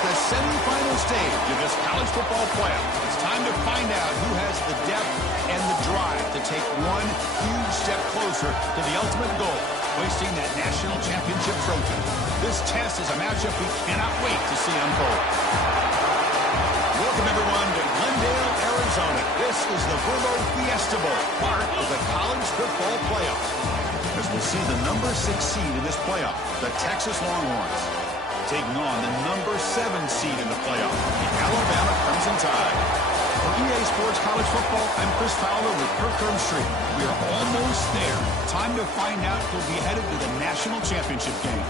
the semifinal stage of this college football playoff. It's time to find out who has the depth and the drive to take one huge step closer to the ultimate goal, hoisting that national championship trophy. This test is a matchup we cannot wait to see unfold. Welcome, everyone, to Glendale, Arizona. This is the Verbo Fiesta Bowl, part of the college football playoff. As we'll see the number 6 seed in this playoff, the Texas Longhorns, taking on the number 7 seed in the playoff, the Alabama Crimson Tide. For EA Sports College Football, I'm Chris Fowler with Kirk Herbstreit. We are almost there. Time to find out who'll be headed to the national championship game.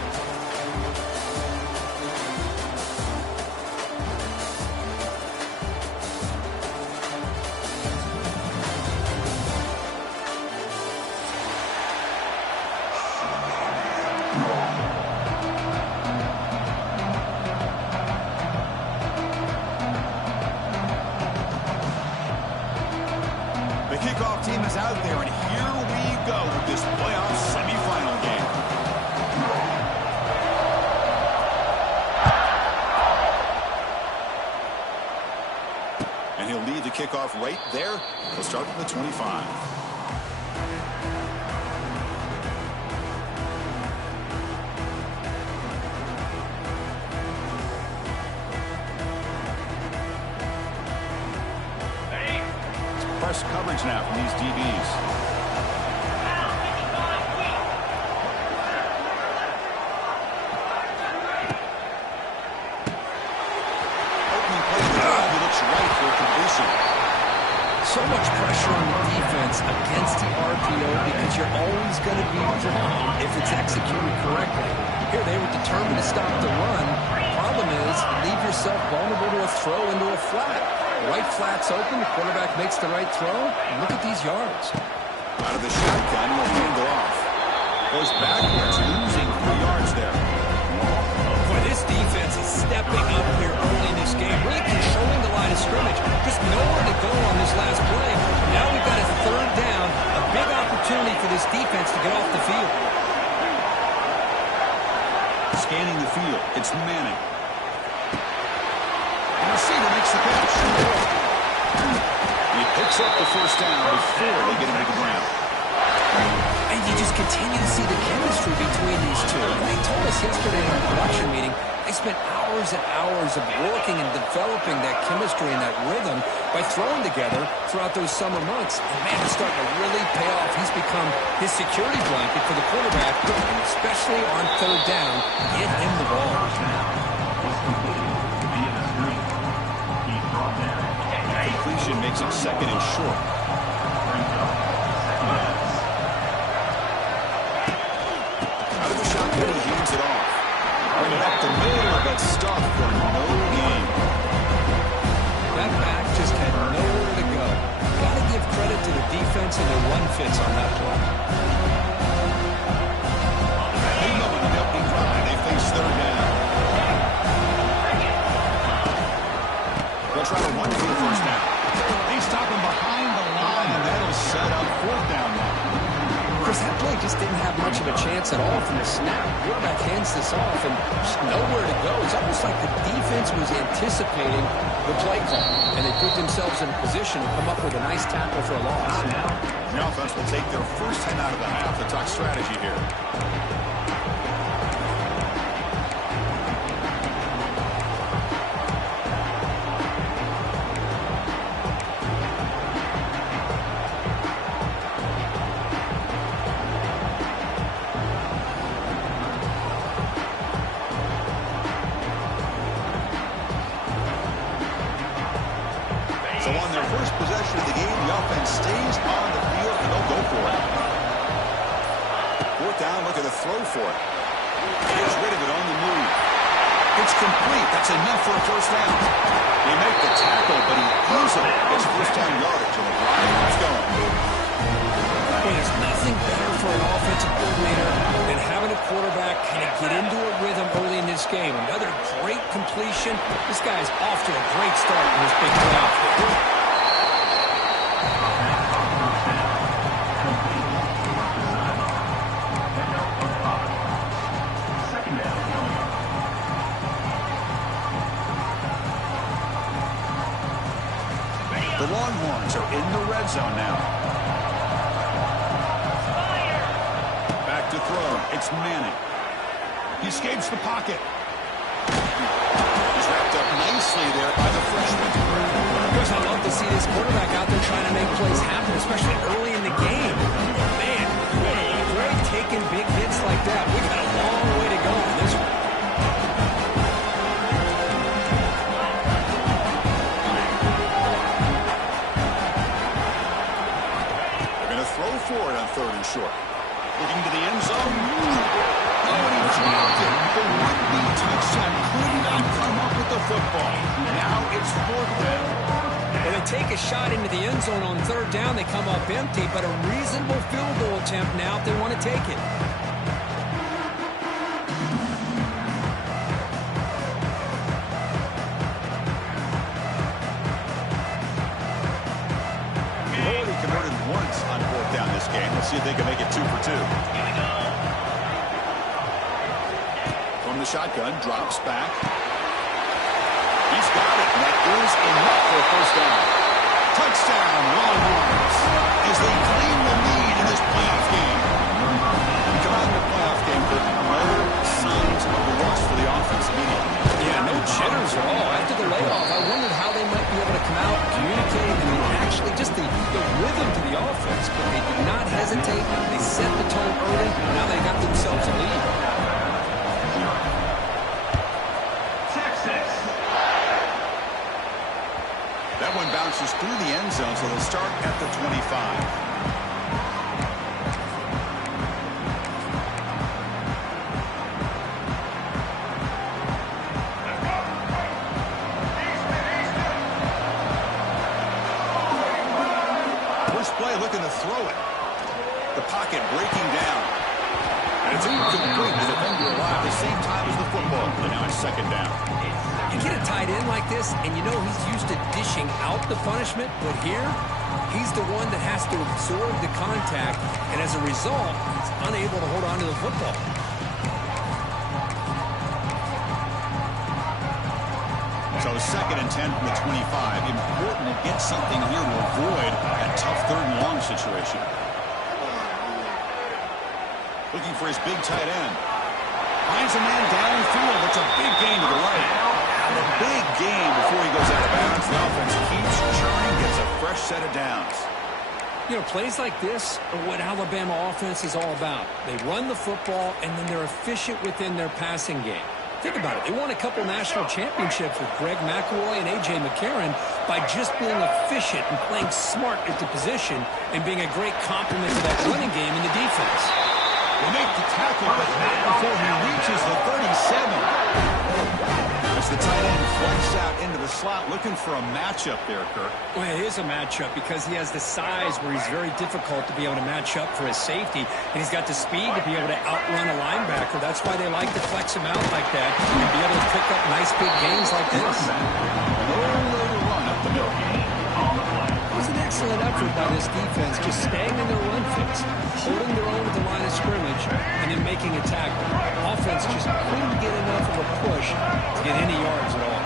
Kickoff team is out there, and here we go with this playoff semifinal game. And he'll lead the kickoff right there. He'll start from the 25. Press coverage now from these DBs. Opening play of the drive, he looks right for a completion. So much pressure on the defense against the RPO because you're always going to be wrong if it's executed correctly. Here they were determined to stop the run. Problem is, you leave yourself vulnerable to a throw into a flat. Right flat's open, the quarterback makes the right throw. Look at these yards. Out of the shotgun, he'll hand it off. Goes backwards, losing 3 yards there. Boy, this defense is stepping up here early in this game, really controlling the line of scrimmage. Just nowhere to go on this last play. Now we've got a 3rd down, a big opportunity for this defense to get off the field. Scanning the field, it's Manning. The receiver makes the catch. He picks up the 1st down before they get him to the ground. And you just continue to see the chemistry between these two. And they told us yesterday in our production meeting, they spent hours and hours of working and developing that chemistry and that rhythm by throwing together throughout those summer months. And man, it's starting to really pay off. He's become his security blanket for the quarterback, and especially on 3rd down, get him the ball. Completion makes it 2nd and short. Out of the shotgun, he hands it off. Bring it up the middle, but stuff for no gain. That back just had nowhere to go. Got to give credit to the defense and their run fits on that play. They know in the opening drive, they face 3rd down. They'll try to run for the 1st down. They stop him behind the line, and that'll set up 4th down now. Chris, that play just didn't have much of a chance at all from the snap. Quarterback hands this off, and just nowhere to go. It's almost like the defense was anticipating the play call, and they put themselves in a position to come up with a nice tackle for a loss. The offense will take their first time out of the half to talk strategy here. So on their first possession of the game, the offense stays on the field, and they'll go for it. 4th down, look at the throw for it. Gets rid of it on the move. It's complete. That's enough for a 1st down. They make the tackle, but he easily gets 1st down yardage, and the drive keeps going. Well, there's nothing better for an offensive coordinator than having a quarterback kind of get into a rhythm early in this game. Another great completion. This guy's off to a great start in this big playoff game. The Longhorns are in the red zone now. Back to throw. It's Manning. He escapes the pocket. He's wrapped up nicely there by the freshman. Coach, I love to see this quarterback out there trying to make plays happen, especially early in the game. Man, Greg taking big hits like that. We got a long way to go on this one. They're going to throw for it on 3rd and short. Looking to the end zone. Oh, and he dropped it. The would-be touchdown could not come up with the football. Now it's 4th down. When they take a shot into the end zone on 3rd down, they come up empty, but a reasonable field goal attempt now if they want to take it. They've already converted once on 4th down this game. Let's see if they can make it 2 for 2. From the shotgun, drops back. He's got it, and that is enough for a 1st down. Touchdown, Longhorns, as they claim the lead in this playoff game. We come out in the playoff game with no signs of a loss for the offense immediately. Yeah, no jitters at all. After the layoff, I wondered how they might be able to come out, communicate, and actually just the rhythm to the offense. But they did not hesitate. They set the tone early. Now they got themselves a lead. That one bounces through the end zone, so they'll start at the 25. First play looking to throw it. The pocket breaking down. And it's incomplete. The defender arrived at the same time as the football. And now it's 2nd down. You get a tight end like this, and you know he's used to dishing out the punishment, but here, he's the one that has to absorb the contact, and as a result, he's unable to hold on to the football. So 2nd and 10 from the 25. Important to get something here to avoid that tough 3rd and long situation. Looking for his big tight end. Finds a man downfield. It's a big gain to the right. And a big gain before he goes out of bounds. The offense keeps churning, gets a fresh set of downs. You know, plays like this are what Alabama offense is all about. They run the football, and then they're efficient within their passing game. Think about it. They won a couple national championships with Greg McElroy and A.J. McCarron by just being efficient and playing smart at the position and being a great complement to that running game in the defense. They make the tackle, but not before he reaches the 37. As the tight end flies out into the slot, looking for a matchup there, Kirk. Well, it is a matchup because he has the size where he's very difficult to be able to match up for his safety, and he's got the speed to be able to outrun a linebacker. That's why they like to flex him out like that and be able to pick up nice big gains like this. Low run up the middle. It was an excellent effort by this defense, just staying in their run fits, holding their own at the line of scrimmage, and then making a tackle. Offense just couldn't get enough of a push to get any yards at all.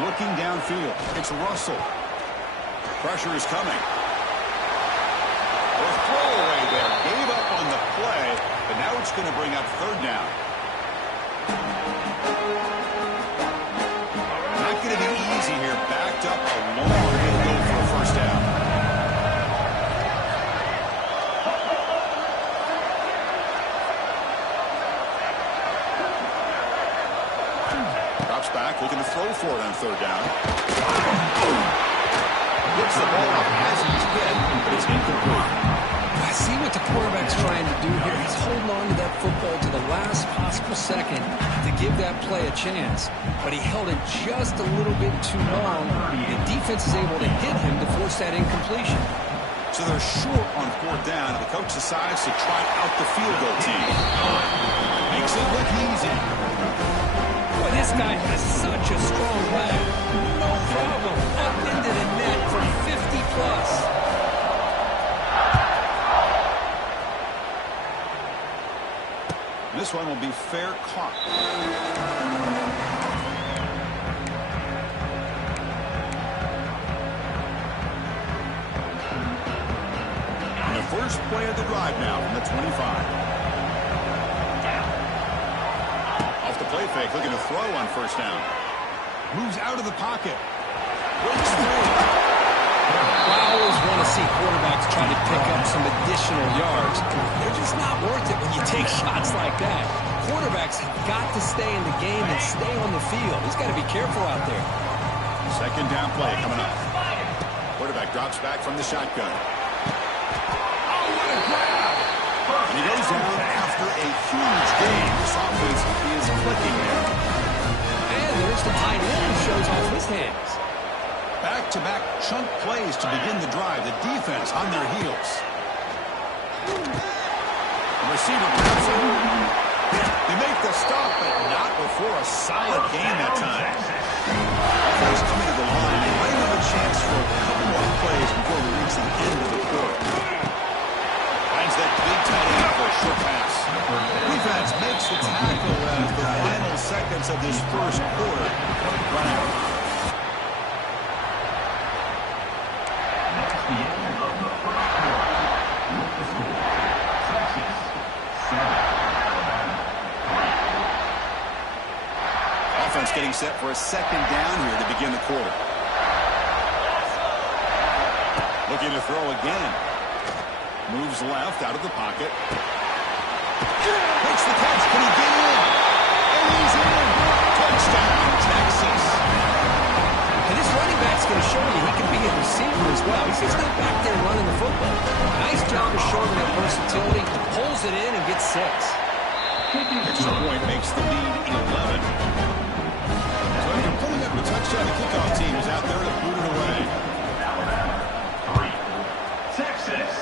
Looking downfield, it's Russell. Pressure is coming. A throwaway there, gave up on the play, but now it's going to bring up 3rd down. Not going to be easy here. Backed up a long way to go for a 1st down. Drops back, looking to throw for it on 3rd down. Gets the ball up as he's hit, but it's incomplete. I see what the quarterback's trying to do here. He's holding on to that football to the last possible second to give that play a chance. But he held it just a little bit too long. The defense is able to hit him to force that incompletion. So they're short on 4th down. The coach decides to try out the field goal team. Makes it look easy. Boy, this guy has such a strong leg. No problem. Up into the net from 50 plus. This one will be fair caught. first play of the drive now from the 25. Off the play fake, looking to throw on first down. Moves out of the pocket. Breaks through. Well, I always want to see quarterbacks try to pick up some additional yards. They're just not worth it when you take shots like that. Quarterbacks have got to stay in the game and stay on the field. He's got to be careful out there. Second down play coming up. Quarterback drops back from the shotgun. Oh, what a grab! And he goes down after a huge gain. This offense is clicking there. And there's the tight end who shows off his hands. Back-to-back chunk plays to begin the drive. The defense on their heels. The receiver grabs it. They make the stop, but not before a solid gain that time. Offense coming to the line. They might have a chance for a couple more plays before we reach the end of the quarter. Finds that big tight end for a short pass. Defense makes the tackle as the final seconds of this first quarter run out. Offense getting set for a second down here to begin the quarter. Looking to throw again. Moves left out of the pocket. Makes the catch. Can he get in? And he's in. Touchdown, Texas. And this running back's going to show you he can be a receiver as well. He's just not back there running the football. Nice job of showing that versatility. Pulls it in and gets 6. Extra point makes the lead 11. So after putting up a touchdown, the kickoff team is out there to boot it away. Texas.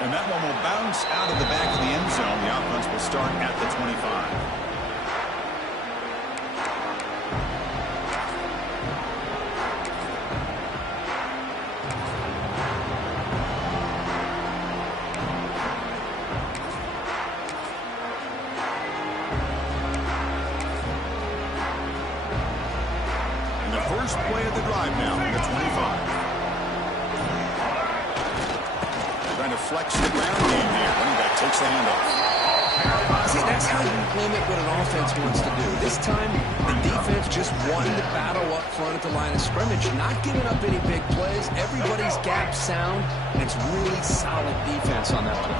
And that one will bounce out of the back of the end zone. The offense will start at the 25. First play of the drive now from the 25. Trying to flex the ground game here. Running back takes the handoff. See, that's how you limit what an offense wants to do. This time, the defense just wanting to battle up front at the line of scrimmage, not giving up any big plays. Everybody's gap sound, and it's really solid defense on that play.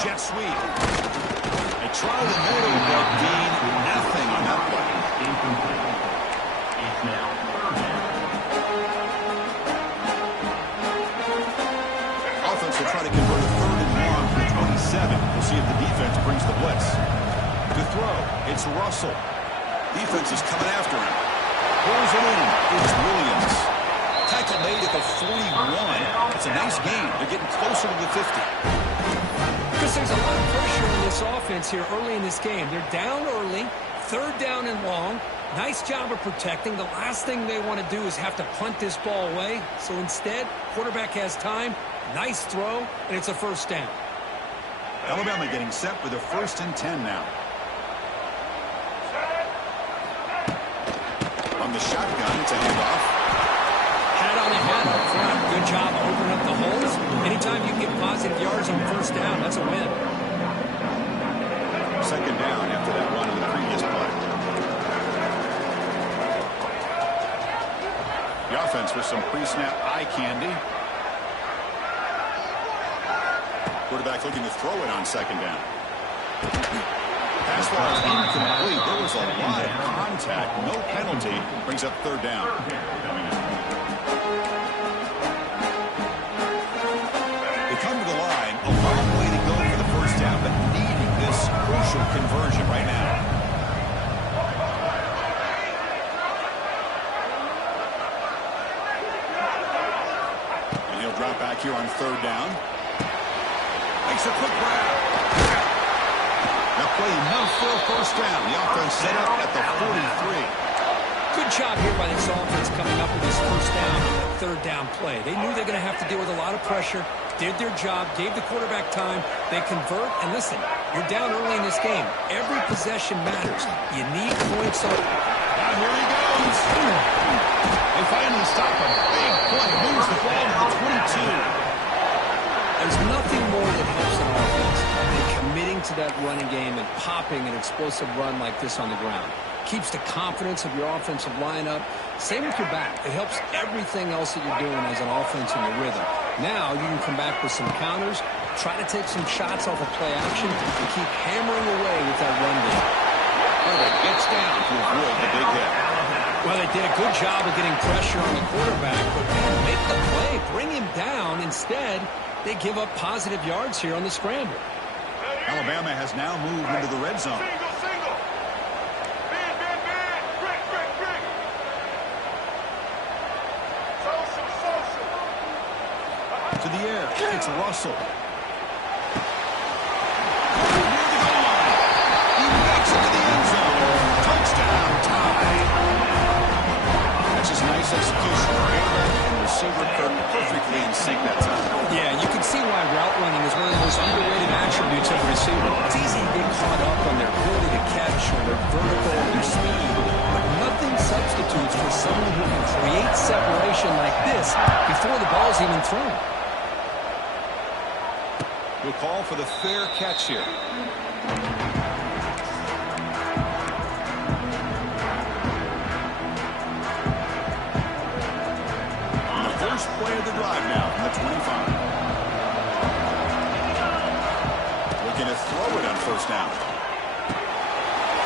Jet sweep. They try the middle, but gain nothing on that play. It's now third down. Offense will try to convert a third and long from the 27. We'll see if the defense brings the blitz. To throw, it's Russell. Defense is coming after him. Pulls it in. It's Williams. Tackle made at the 41. It's a nice gain. They're getting closer to the 50. Because there's a lot of pressure on this offense here early in this game. They're down early, third down and long. Nice job of protecting. The last thing they want to do is have to punt this ball away. So instead, quarterback has time, nice throw, and it's a first down. Alabama getting set for the 1st and 10 now. On the shotgun, it's a handoff. Hat on the head up front. Good job opening up the holes. Anytime you can get positive yards on first down, that's a win. Second down after that run in the previous play. The offense with some pre-snap eye candy. Quarterback looking to throw it on second down. Pass ball is incomplete. There was a lot of contact. No penalty. Brings up third down. Come to the line, a long way to go for the first down, but needing this crucial conversion right now. And he'll drop back here on third down. Makes a quick grab. That play enough for a first down. The offense set up at the 43. Good job here by this offense coming up with this first down on that third down play. They knew they're going to have to deal with a lot of pressure, did their job, gave the quarterback time. They convert, and listen, You're down early in this game. Every possession matters. You need points on. Now here he goes. They finally stop a big play. Moves the ball to the 22. There's nothing more that helps an offense than committing to that running game and popping an explosive run like this on the ground. Keeps the confidence of your offensive lineup. Same with your back. It helps everything else that you're doing as an offense in the rhythm. Now you can come back with some counters, try to take some shots off of play action, and keep hammering away with that run game. Freddie gets down to avoid the big hit. Well, they did a good job of getting pressure on the quarterback, but man, make the play, bring him down. Instead, they give up positive yards here on the scramble. Alabama has now moved into the red zone. Single. Man. Brick. Social. To the air. It's Russell. He makes it to the end zone. Touchdown, tie. That's just nice execution. And receiver perfectly in sync that time. Yeah, you can see why route running is one of the most underrated attributes of a receiver. It's easy to get caught up on their ability to catch or their vertical or their speed, but nothing substitutes for someone who can create separation like this before the ball's even thrown. We'll call for the fair catch here. And the first play of the drive now from the 25. Looking to throw it on first down.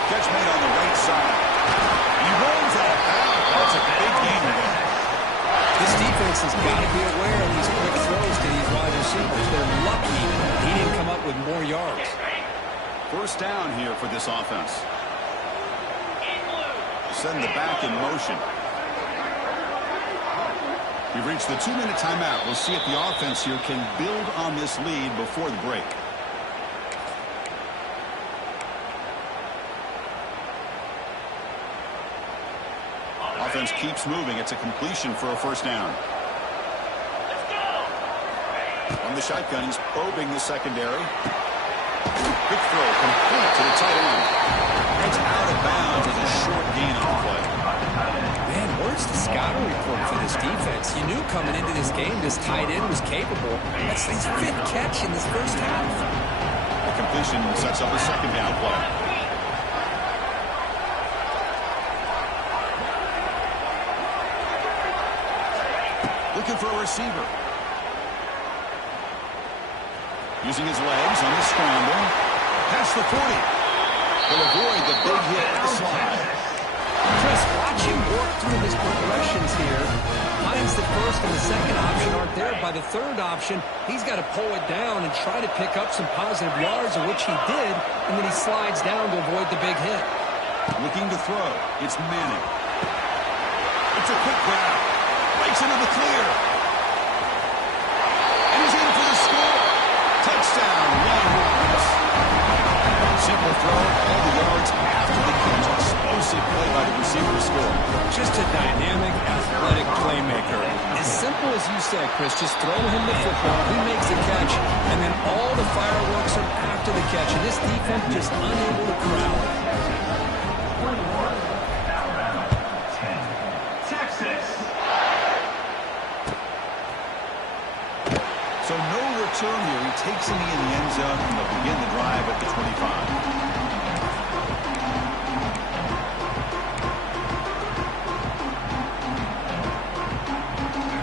Catch made on the right side. He runs that out. That's a big gain there. This defense has got to be aware of these quick throws to these wide receivers. They're lucky he didn't come up with more yards. First down here for this offense. Send the back in motion. We've reached the 2-minute timeout. We'll see if the offense here can build on this lead before the break. Offense keeps moving. It's a completion for a first down. On the shotgun, he's probing the secondary. Quick throw, complete to the tight end. It's out of bounds as a short gain on the play. Man, where's the scouting report for this defense? You knew coming into this game this tight end was capable. That's his 5th catch in this first half. The completion sets up a second down play. Looking for a receiver. Using his legs on the scramble. Past the 40. He'll avoid the big hit at the slide. Chris, watch him work through his progressions here. Finds the first and the second option aren't there. By the third option, he's got to pull it down and try to pick up some positive yards, of which he did, and then he slides down to avoid the big hit. Looking to throw. It's Manning. It's a quick grab. Breaks into the clear. And he's in for the score. Touchdown, Ron Roberts. Simple throw, all the yards after the catch. Explosive play by the receiver to score. Just a dynamic, athletic playmaker. As simple as you said, Chris, just throw him the football, he makes a catch, and then all the fireworks are after the catch. And this defense just unable to corral it. So no return here. He takes it in the end zone, and they'll begin the drive at the 25.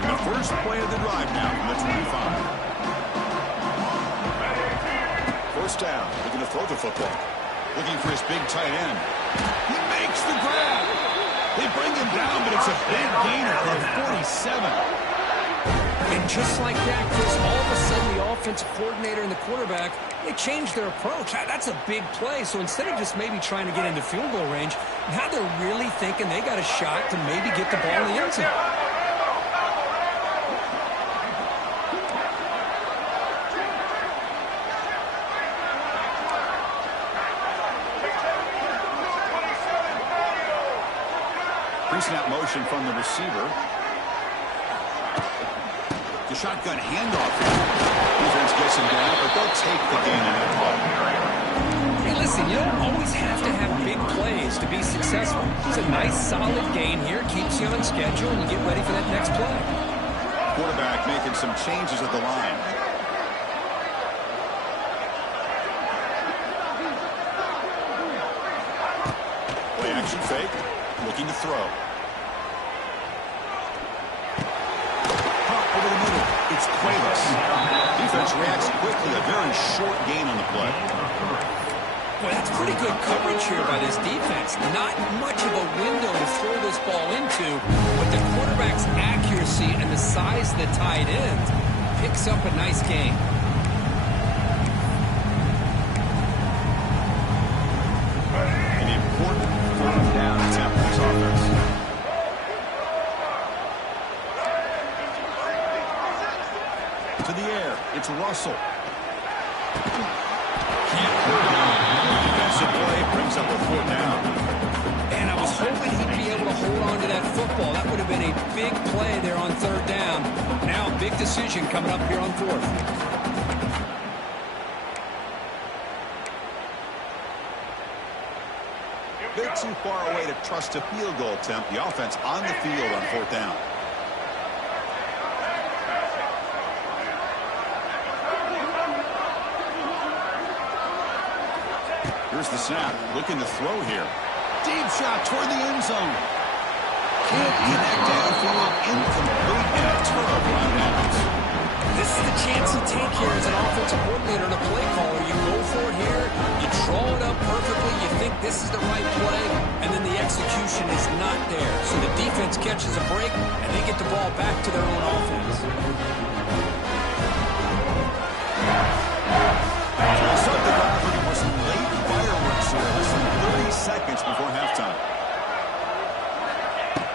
And the first play of the drive now from the 25. First down. Looking to throw the football. Looking for his big tight end. He makes the grab. They bring him down, but it's a big gainer of 47. And just like that, Chris, all of a sudden the offensive coordinator and the quarterback, they changed their approach. That's a big play. So instead of just maybe trying to get into field goal range, now they're really thinking they got a shot to maybe get the ball in the end zone. Pre-snap motion from the receiver. The shotgun handoff. Defense gets him down, but they'll take the gain in that play. listen, you don't always have to have big plays to be successful. It's a nice, solid gain here. Keeps you on schedule, and you get ready for that next play. Quarterback making some changes at the line. Play action fake. Looking to throw. Pop over the middle. It's Cuevas. Defense reacts quickly. A very short gain on the play. Boy, that's pretty good coverage here by this defense. Not much of a window to throw this ball into, but the quarterback's accuracy and the size of the tight end picks up a nice gain. An important fourth down attempt for this offense. To the air. It's Russell. Can't hold on. Defensive play brings up a fourth down. And I was hoping he'd be able to hold on to that football. That would have been a big play there on third down. Now a big decision coming up here on fourth. Bit too far away to trust a field goal attempt. The offense on the field on fourth down. Here's the snap. Looking to throw here. Deep shot toward the end zone. Can't connect downfield. Incomplete and a terrible out of bounds. This is the chance you take here as an offensive coordinator and a play caller. You go for it here. You draw it up perfectly. You think this is the right play, and then the execution is not there. So the defense catches a break, and they get the ball back to their own offense. We'll start the drive looking for some late fireworks here. Less than 30 seconds before halftime.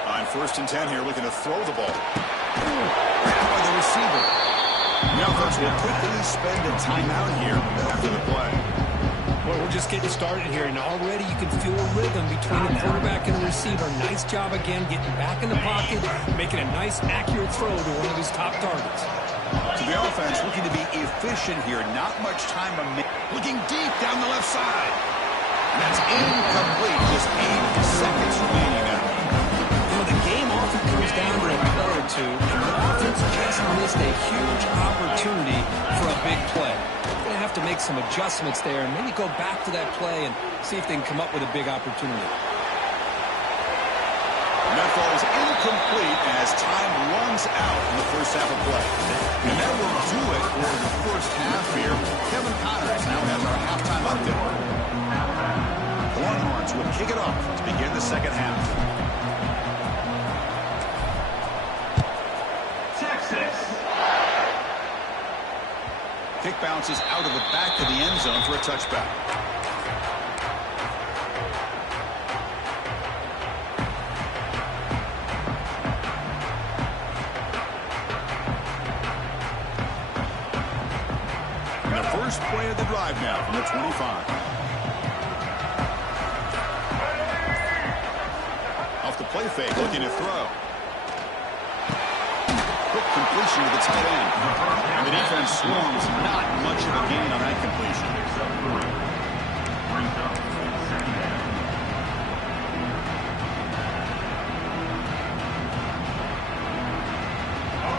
On 1st and 10 here, looking to throw the ball. Grabbed by the receiver. The offense will quickly spend a timeout here after the play. Boy, we're just getting started here, and already you can feel a rhythm between the quarterback and the receiver. Nice job again getting back in the pocket, making a nice, accurate throw to one of his top targets. To the offense, looking to be efficient here. Not much time remaining. Looking deep down the left side. And that's incomplete. Just 8 seconds remaining now. You know, the game often comes down to a play or two, and the offense just missed a huge opportunity for a big play. They're going to have to make some adjustments there and maybe go back to that play and see if they can come up with a big opportunity. And that ball is incomplete as time runs out in the first half of play. And that will do it for the first half here. Kevin Connors now has our halftime update. The Longhorns will kick it off to begin the second half. Texas. Kick bounces out of the back of the end zone for a touchback. First play of the drive now from the 25. Off the play fake, looking to throw. Quick completion to the tight end. And the defense swarms. Not much of a gain on that completion.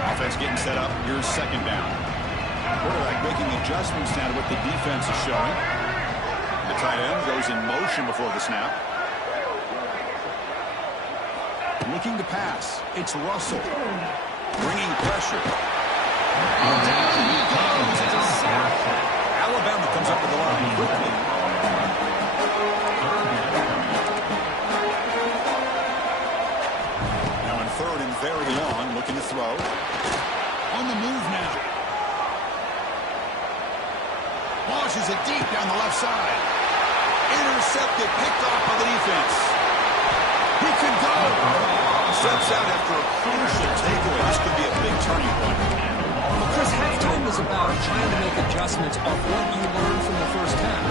Offense getting set up. Here's second down. Quarterback making adjustments now to what the defense is showing. The tight end goes in motion before the snap. Looking to pass. It's Russell. Bringing pressure. And down he goes. It's a sack. Alabama comes up to the line quickly. Now in 3rd and very long, looking to throw. On the move now. Launches it deep down the left side. Intercepted, picked off by the defense. He can go. Steps out after a crucial takeaway. This could be a big turning point. Well, Chris, halftime is about trying to make adjustments of what you learned from the first half.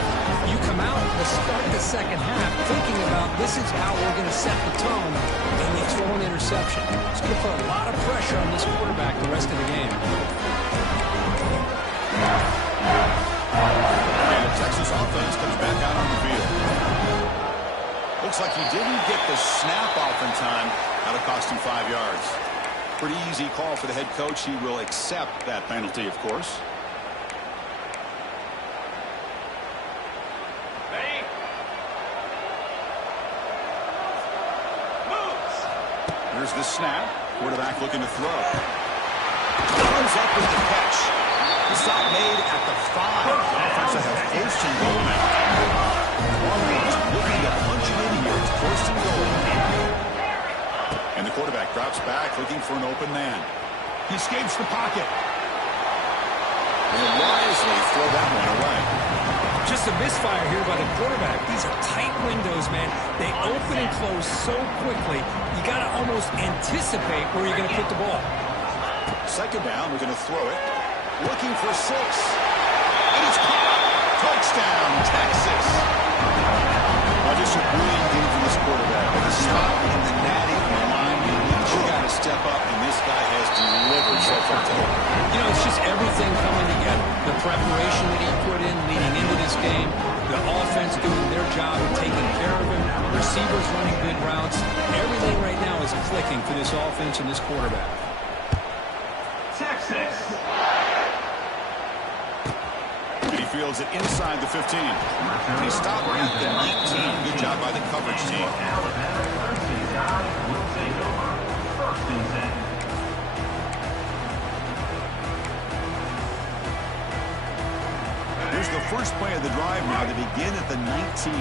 You come out to start the second half thinking about this is how we're going to set the tone, and you throw an interception. It's going to put a lot of pressure on this quarterback the rest of the game. And Texas This offense comes back out on the field. Looks like he didn't get the snap off in time. That'll cost him 5 yards. Pretty easy call for the head coach. He will accept that penalty, of course. Ready? Moves. Here's the snap. Quarterback looking to throw. Comes up with the catch. The stop made at the 5. The offense will have first and goal now. Longhorns looking to punch it in here. It's first and goal. And the quarterback drops back looking for an open man. He escapes the pocket. And wisely throw that one away. Just a misfire here by the quarterback. These are tight windows, man. They open and close so quickly. You got to almost anticipate where you're going to put the ball. Second down, we're going to throw it. Looking for 6. And it's caught. Touchdown, Texas. Just a brilliant game from this quarterback. With a stop in the natty on the line, you got to step up, and this guy has delivered so far today. You know, it's just everything coming together. The preparation that he put in leading into this game, the offense doing their job of taking care of him, receivers running good routes. Everything right now is clicking for this offense and this quarterback. Texas. Fields it inside the 15. He stopped at the 19. Good job by the coverage team. Here's the first play of the drive now to begin at the 19.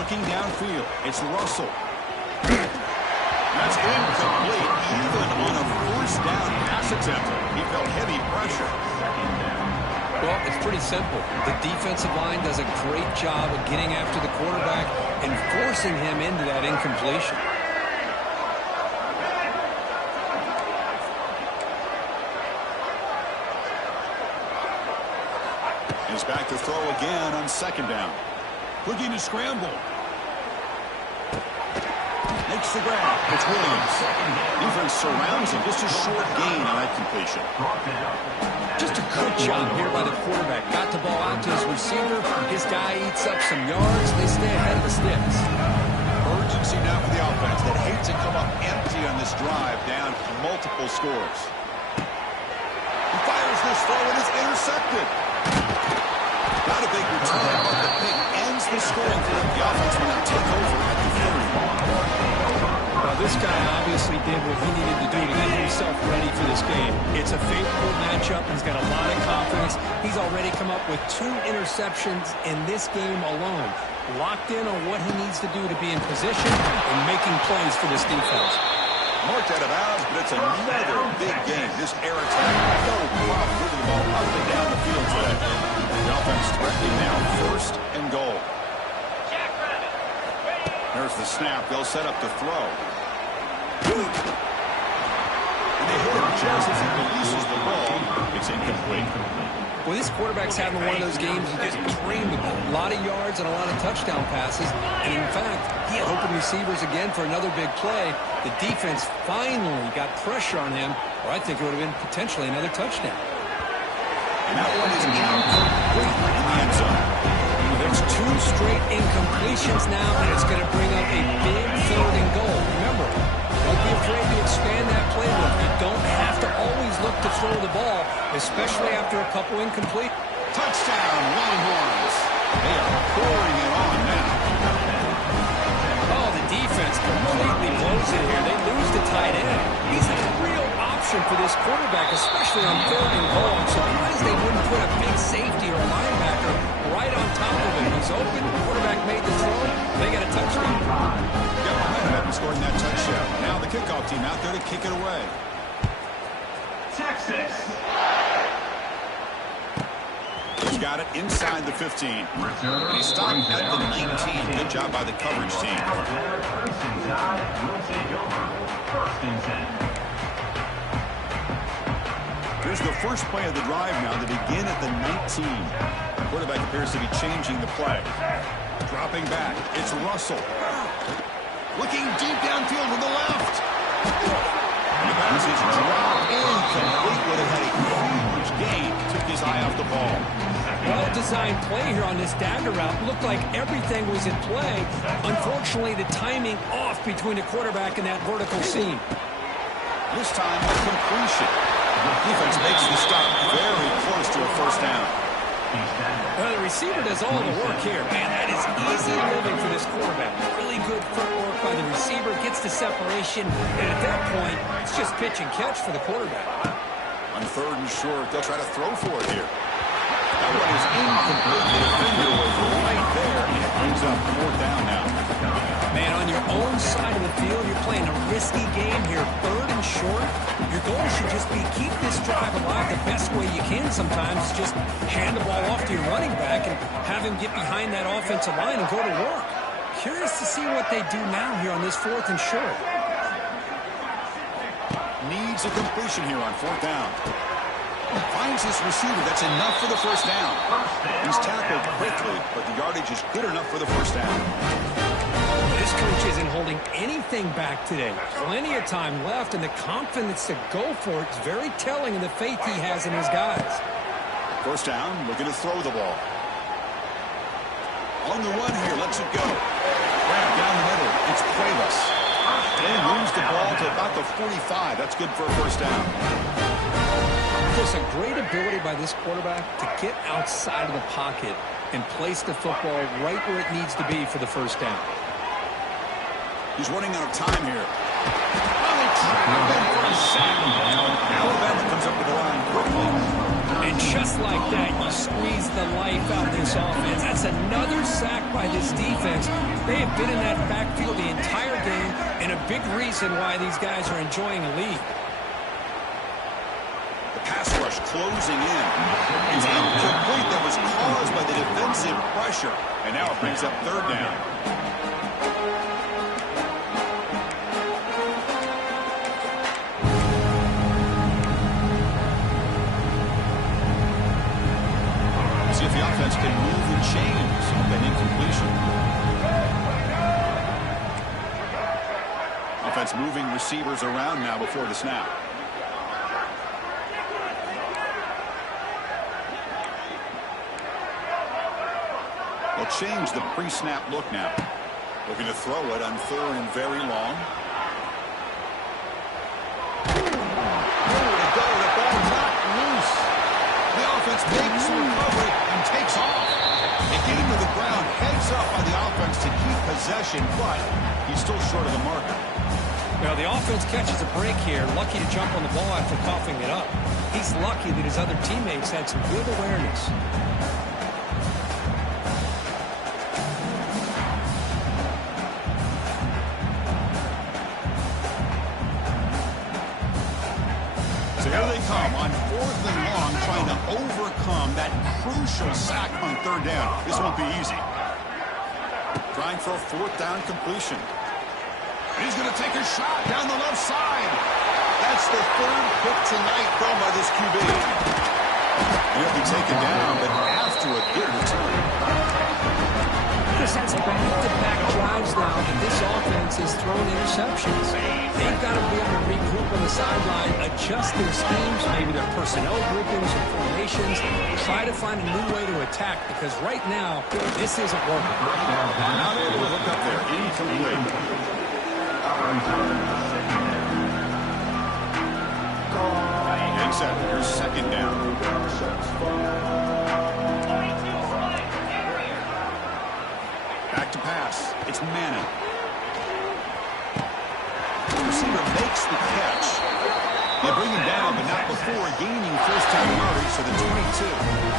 Looking downfield. It's Russell. That's incomplete. Even on a first down pass attempt, he felt heavy pressure. Well, it's pretty simple. The defensive line does a great job of getting after the quarterback and forcing him into that incompletion. He's back to throw again on second down. Looking to scramble. Makes the grab. It's Williams. Defense surrounds him. Just a short gain on that completion. Just a good job here by the quarterback. Got the ball out to his receiver. His guy eats up some yards. They stay ahead of the sticks. Urgency now for the offense that hates to come up empty on this drive, down multiple scores. He fires this throw and it's intercepted. Not a big return, but the pick ends the scoring. The offense will now take over at the 30. Well, this guy obviously did what he needed to do to get himself ready for this game. It's a favorable matchup. He's got a lot of confidence. He's already come up with 2 interceptions in this game alone. Locked in on what he needs to do to be in position and making plays for this defense. Marked out of bounds, but it's another big game. This air attack, no problem moving the ball up and down the field today. The offense threatening now, first and goal. There's the snap. They'll set up to throw. And they hit him just as he releases the ball. It's incomplete. Well, this quarterback's having one of those games you just dreamed about. A lot of yards and a lot of touchdown passes. And, in fact, he had open receivers again for another big play. The defense finally got pressure on him, or I think it would have been potentially another touchdown. And that one is incomplete in the end zone. There's 2 straight incompletions now, and it's going to bring up a big 3rd and goal. Remember, don't be afraid to expand that playbook. You don't have to always look to throw the ball, especially after a couple incomplete. Touchdown, Longhorns. They are pouring it on now. Oh, the defense completely blows it here. They lose the tight end. He's a real option for this quarterback, especially on 3rd and goal. I'm surprised they wouldn't put a big safety or a linebacker right on top of him. He's open. The quarterback made the throw. They got a touchdown. Got behind him scoring that touchdown. Now the kickoff team out there to kick it away. Texas. He's got it inside the 15. He stopped at the 19. Good job by the coverage team. Here's the first play of the drive now to begin at the 19. The quarterback appears to be changing the play. Dropping back. It's Russell. Looking deep downfield to the left. And the pass is dropped incomplete. Would have had a huge gain. Took his eye off the ball. well-designed play here on this dagger route. Looked like everything was in play. Unfortunately, the timing off between the quarterback and that vertical seam. This time, a completion. The defense makes the stop very close to a first down. Well, the receiver does all the work here. Man, that is easy living for this quarterback. Really good footwork by the receiver, gets the separation, and at that point, it's just pitch and catch for the quarterback. On 3rd and short, they'll try to throw for it here. That one is incomplete. The defender was right there, and it brings up 4th down now. Man, on your own side of the field, you're playing a risky game here. 3rd and short. Your goal should just be keep this drive alive the best way you can sometimes. Just hand the ball off to your running back and have him get behind that offensive line and go to work. Curious to see what they do now here on this 4th and short. Needs a completion here on 4th down. Finds his receiver. That's enough for the first down. He's tackled quickly, but the yardage is good enough for the first down. This coach isn't holding anything back today. Plenty of time left, and the confidence to go for it is very telling in the faith he has in his guys. First down, looking to throw the ball. On the run here, lets it go. Grab down the middle. It's Playless. They moves the ball to about the 45. That's good for a first down. Just a great ability by this quarterback to get outside of the pocket and place the football right where it needs to be for the first down. He's running out of time here. Oh, they trap him for a sack. Alabama comes up to the line quickly. And just like that, you squeeze the life out of this offense. That's another sack by this defense. They have been in that backfield the entire game, and a big reason why these guys are enjoying a lead. The pass rush closing in. It's incomplete. That was caused by the defensive pressure. And now it brings up 3rd down. See if the offense can move and change off that incompletion. Offense moving receivers around now before the snap. They'll change the pre-snap look now. Looking to throw it on 3rd and very long. Nowhere to go. The ball knocked loose. The offense makes the recovery and takes off. They get him to the ground, heads up on the offense to keep possession, but he's still short of the marker. Well, the offense catches a break here. Lucky to jump on the ball after coughing it up. He's lucky that his other teammates had some good awareness. So here they come on 4th and long, trying to overcome that crucial sack on 3rd down. This won't be easy. Trying for a 4th down completion. He's going to take a shot down the left side. That's the 3rd pick tonight thrown by this QB. He'll be taken down, but after a good return. Chris, that's back-to-back drives now that this offense has thrown interceptions. They've got to be able to regroup on the sideline, adjust their schemes, maybe their personnel groupings or formations, try to find a new way to attack, because right now, this isn't working. Not able to hook up there. Incomplete. Getting set. Here's 2nd down. Back to pass. It's Manning. The receiver makes the catch. They bring him down, but not before gaining first down yardage to the 22.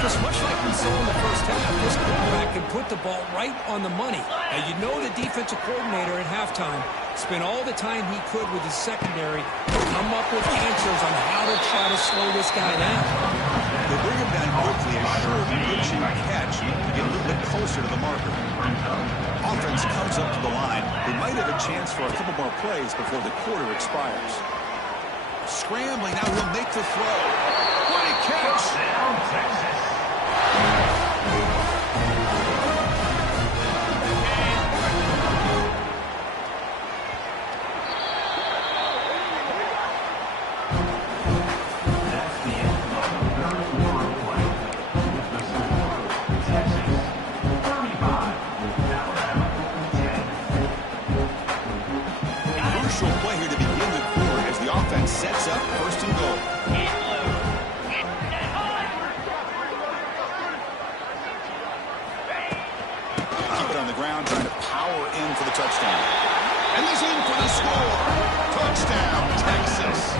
Just much like we saw in the first half, this quarterback can put the ball right on the money. Now, you know the defensive coordinator at halftime spent all the time he could with his secondary to come up with answers on how to try to slow this guy down. They bring him down quickly, a sure pitching catch to get a little bit closer to the marker. Offense comes up to the line. They might have a chance for a couple more plays before the quarter expires. Scrambling, now he'll make the throw. What a catch! crucial play here to begin the quarter as the offense sets up first and goal. Keep it on the ground, trying to power in for the touchdown. And he's in for the score. Touchdown, Texas.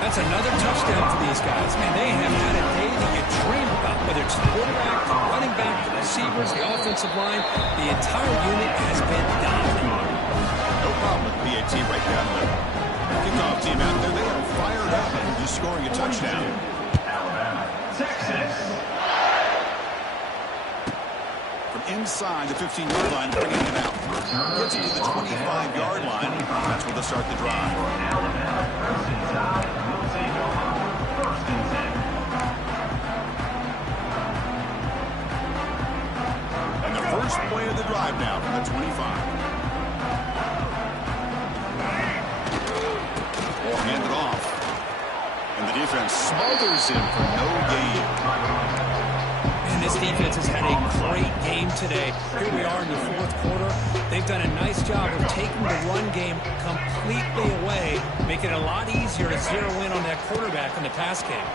That's another touchdown for these guys. Man, they have had a day that you dream about, whether it's the quarterback, the running back, the receivers, the offensive line. The entire unit has been dominant. No problem with PAT right down the middle. Kickoff team out there, they are fired up and just scoring a touchdown. Alabama, Texas. From inside the 15-yard line, bringing it out. Gets it to the 25-yard line. That's where they'll start the drive. Alabama, first and 10. We'll take over. First and 10. And the first play of the drive now from the 25. Or hand it off. And the defense smothers him for no gain. And this defense has had a great game today. Here we are in the fourth quarter. They've done a nice job of taking the run game completely away, making it a lot easier to zero in on that quarterback in the pass game.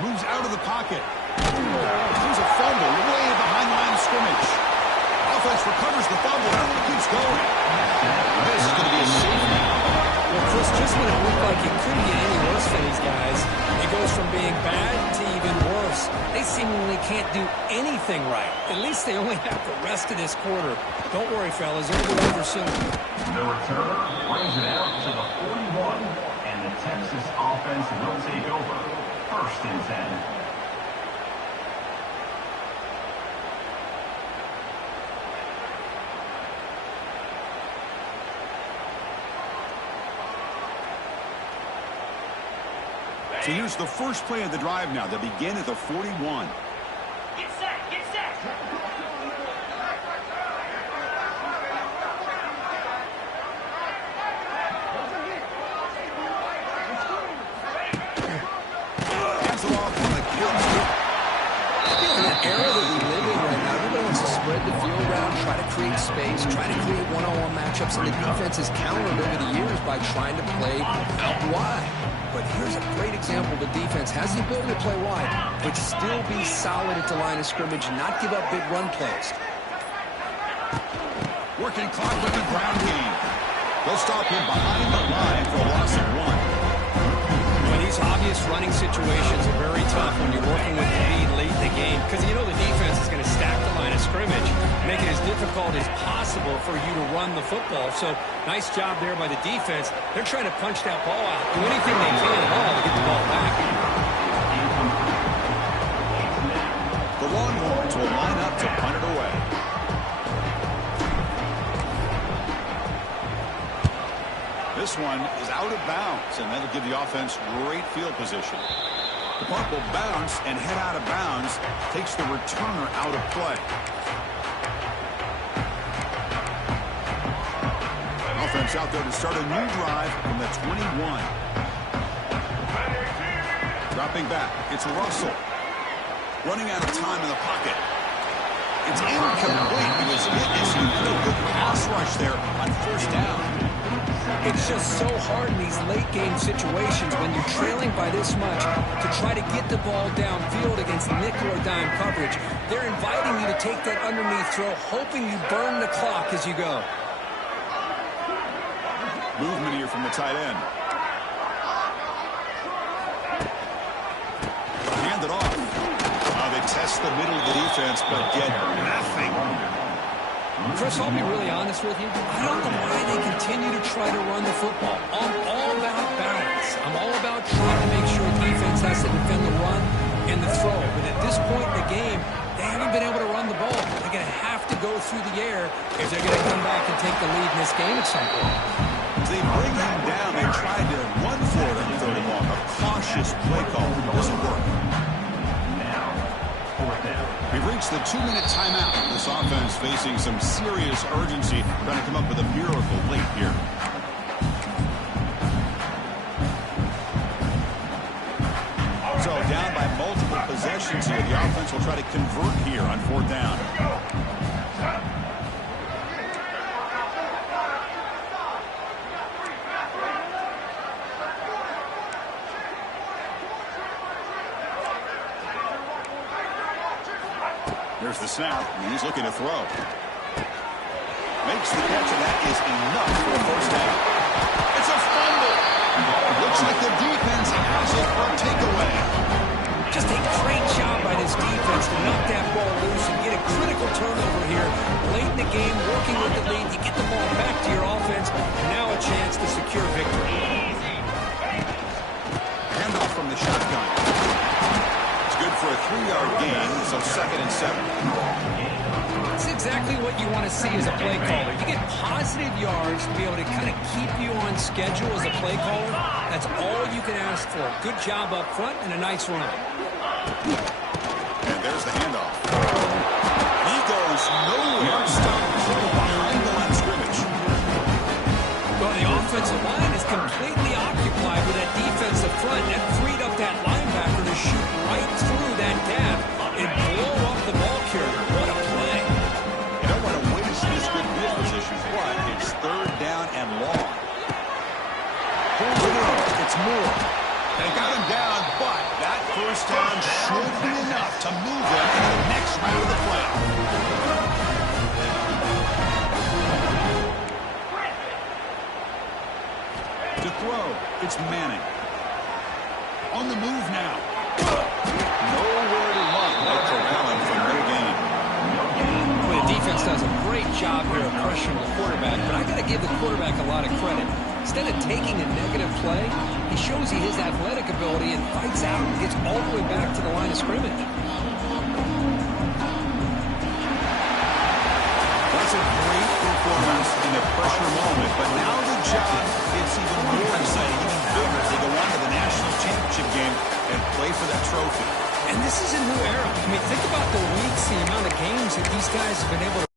Moves out of the pocket. There's a fumble way behind the line of scrimmage. Offense recovers the fumble and keeps going. This is going to be a safety. Well, Chris, just when it looked like it couldn't get any worse for these guys, it goes from being bad to even worse. They seemingly can't do anything right. At least they only have the rest of this quarter. Don't worry, fellas. It'll be over soon. The returner brings it out to the 41, and the Texas offense will take over. First and 10. So here's the first play of the drive now. They begin at the 41. Get set, get set. Hands it off on the Gibbs. In the era that we live in right now, everybody wants to spread the field around, try to create space, try to create one-on-one matchups, and the defense has countered over the years by trying to play out wide. But here's a great example. The defense has the ability to play wide, but still be solid at the line of scrimmage and not give up big run plays. Working clock with the ground game. They'll stop him behind the line for a loss of 1. Well, these obvious running situations are very tough when you're working with the lead late in the game because you know the defense is going to stack the line of scrimmage, make it as difficult as possible for you to run the football. So nice job there by the defense. They're trying to punch that ball out, do anything they can at all to get the ball back. The Longhorns will line up to punt it away. This one is out of bounds, and that'll give the offense great field position. The punt will bounce and head out of bounds, takes the returner out of play. Offense out there to start a new drive from the 21. Dropping back, it's Russell. Running out of time in the pocket. It's incomplete. He was hit as he had a good pass rush there on first down. It's just so hard in these late-game situations when you're trailing by this much to try to get the ball downfield against nickel or dime coverage. They're inviting you to take that underneath throw, hoping you burn the clock as you go. Movement here from the tight end. Hand it off. They test the middle of the defense, but get nothing. Chris, I'll be really honest with you. I don't know why they continue to try to run the football. I'm all about balance. I'm all about trying to make sure defense has to defend the run and the throw. But at this point in the game, they haven't been able to run the ball. They're going to have to go through the air if they're going to come back and take the lead in this game at some point. As they bring him down, they tried to run for it on the third and long. A cautious play call doesn't work. We've reached the 2-minute timeout. This offense facing some serious urgency, trying to come up with a miracle late here. So down by multiple possessions here. The offense will try to convert here on 4th down. Here's the snap, and he's looking to throw. Makes the catch, and that is enough for a first down. It's a fumble. Looks like the defense has it for a takeaway. Just a great job by this defense to knock that ball loose and get a critical turnover here. Late in the game, working with the lead, you get the ball back to your offense, and now a chance to secure victory. Handoff from the shotgun. It's good for a 3-yard gain, so 2nd and 7. That's exactly what you want to see as a play caller. You get positive yards to be able to kind of keep you on schedule as a play caller. That's all you can ask for. Good job up front and a nice run. And there's the handoff. He goes nowhere. Stopped behind the line of scrimmage. Well, the offensive line is completely occupied with that defensive front. That freed up that linebacker to shoot right through that gap and blow up the ball carrier. What a play. You don't want to waste this good field position, but it's 3rd down and long. Pulls it in. It's Moore. They got him down, but that first down should be enough to move them into the next round of the playoff. To throw, it's Manning. On the move now. Nowhere to run. They corral him for no gain. Well, the defense does a great job here of pressuring the quarterback, but I got to give the quarterback a lot of credit. Instead of taking a negative play, he shows he has athletic ability and fights out and gets all the way back to the line of scrimmage. That's a great performance in a pressure moment, but now the job gets even more exciting, even bigger. They go on to the national championship game and play for that trophy. And this is a new era. I mean, think about the weeks, the amount of games that these guys have been able to